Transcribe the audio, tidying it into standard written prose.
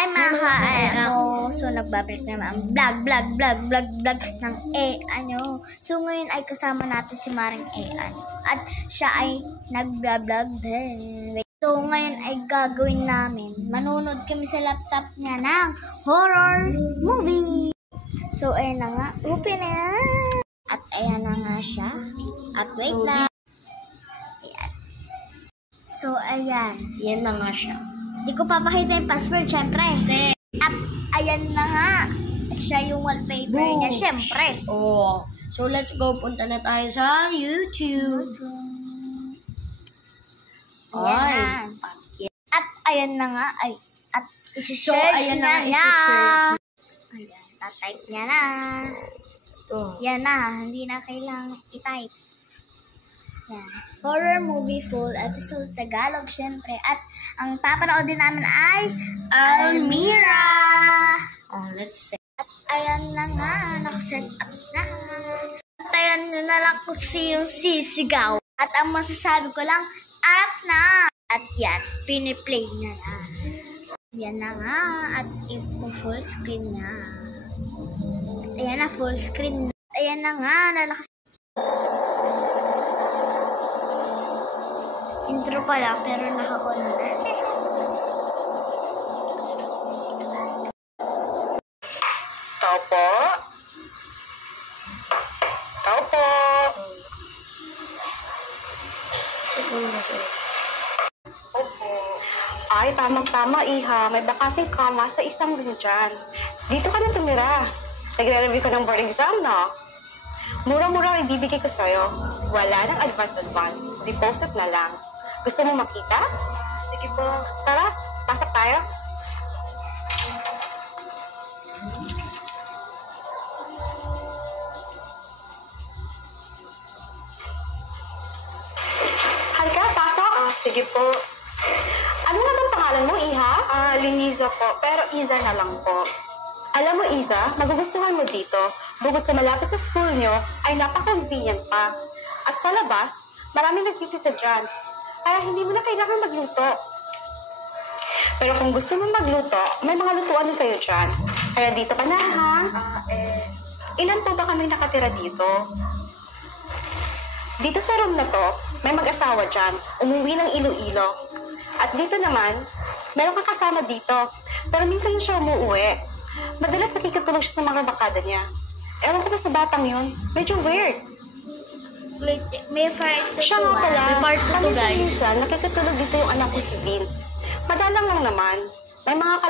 Hi mga ka-emo! So, nagbabalik naman ang vlog ng A-ano. So, ngayon ay kasama natin si Maring A-ano. At siya ay nag-vlog din. So, ngayon ay gagawin namin. Manonood kami sa laptop niya ng horror movie. So, ayan na nga. Open na yan. At ayan na nga siya. At wait lang. Ayan. So, ayan. Yan na nga siya. Di ko papakita yung password, syempre. At ayan na nga. Siya yung wallpaper niya, syempre. Oh. So, let's go. Punta na tayo sa YouTube. Ayan na. At ayan na nga. At isi-search ayan na na niya. isi-search. Ayan, tatype niya na. Yan na. Hindi na kailangang i-type. Yan. Horror movie full episode Tagalog, syempre. At ang papanoodin namin ay Almira. Oh, let's see. At ayan na nga, nakaset up na. At ayan na lang kung sinong sisigaw. At ang masasabi ko lang, at na. At yan, piniplay na na. Yan na nga, at ipo-full screen niya. At ayan na, full screen. At ayan na nga, nalakas. Intro pa lang, pero naka-on na. Tao po. Tao po. Opo. Ay, tamang-tama, Iha. May bakating kama sa isang room dyan. Dito ka na tumira. Nagre-review ka ng board exam, no? Mura-mura ang ibibigay ko sa'yo. Wala nang advance. Deposit na lang. Gusto mo makita? Sige po. Tara, pasok tayo. Halika, pasok. Sige po. Ano nga bang pangalan mo, Iha? Liniza po, pero Iza na lang po. Alam mo, Iza, magugustuhan mo dito. Bukod sa malapit sa school nyo, ay napaka-convenient pa. At sa labas, maraming nagtitita dyan. Kaya hindi mo na kailangan magluto. Pero kung gusto mo magluto, may mga lutuan din kayo dyan. Kaya dito ka na, ha? Ilan po ba kami nakatira dito? Dito sa room na to, may mag-asawa dyan. Umuwi ng Iloilo. At dito naman, meron kang kasama dito. Pero minsan na siya umuwi. Madalas nakikitulog siya sa mga bakada niya. Ewan ko ba sa batang yun? Medyo weird. Wait, may part 2 Siya nga pala, May part 2 to, guys. Minsan, nakikitulog dito yung anak ko si Vince. Madalang lang naman. May mga